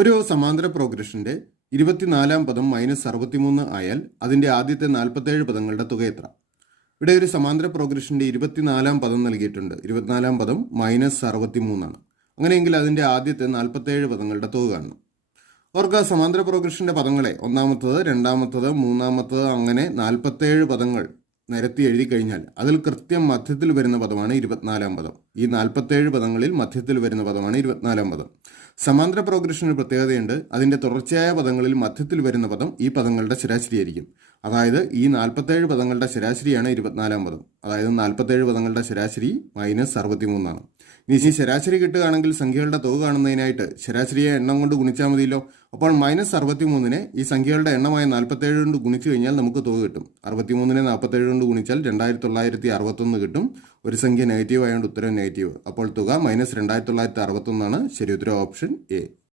ഒരു സമാന്തര പ്രോഗ്രഷന്റെ 24-ാം പദം -63 ആയാൽ അതിന്റെ ആദ്യത്തെ 47 പദങ്ങളുടെ തുക എത്ര? ഇവിടെ ഒരു സമാന്തര പ്രോഗ്രഷന്റെ 24-ാം പദം നൽകിയിട്ടുണ്ട്. 24-ാം പദം -63 ആണ്. അങ്ങനെയെങ്കിൽ അതിന്റെ ആദ്യത്തെ 47 പദങ്ങളുടെ തുക കാണണം. ഓർക്കുക, സമാന്തര പ്രോഗ്രഷന്റെ പദങ്ങളെ ഒന്നാമത്തത്, രണ്ടാമത്തത്, മൂന്നാമത്തത് അങ്ങനെ 47 പദങ്ങൾ നിരത്തി എഴുതി കഴിഞ്ഞാൽ അതിൽ കൃത്യം മധ്യത്തിൽ വരുന്ന പദമാണ് 24-ാം പദം. ഈ 47 പദങ്ങളിൽ മധ്യത്തിൽ വരുന്ന പദമാണ് 24-ാം പദം. സമാന്തര പ്രോഗ്രഷന് പ്രത്യേകതയുണ്ട്. അതിന്റെ തുടർച്ചയായ പദങ്ങളിൽ മധ്യത്തിൽ വരുന്ന പദം ഈ പദങ്ങളുടെ ശരാശരിയായിരിക്കും. അതായത് ഈ 47 പദങ്ങളുടെ ശരാശരിയാണ് 24-ാം പദം. അതായത് 47 പദങ്ങളുടെ ശരാശരി -63 ആണ്. ഇനി ഈ ശരാശരി കിട്ടുകയാണെങ്കിൽ സംഖ്യകളുടെ തുക കാണുന്നതിനായിട്ട് ശരാശരിയെ എണ്ണം കൊണ്ട് ഗുണിച്ചാൽ മതിയല്ലോ. അപ്പോൾ -63നെ ഈ സംഖ്യകളുടെ എണ്ണമായ 47 കൊണ്ട് ഗുണിച്ചു കഴിഞ്ഞാൽ നമുക്ക് തുക കിട്ടും. 63നെ 47 കൊണ്ട് ഗുണിച്ചാൽ 2961 കിട്ടും. ഒരു സംഖ്യ നെഗറ്റീവ് ആയതുകൊണ്ട് ഉത്തരം നെഗറ്റീവ്. അപ്പോൾ തുക -2961 ആണ്. ശരി ഉത്തരം ഓപ്ഷൻ എ.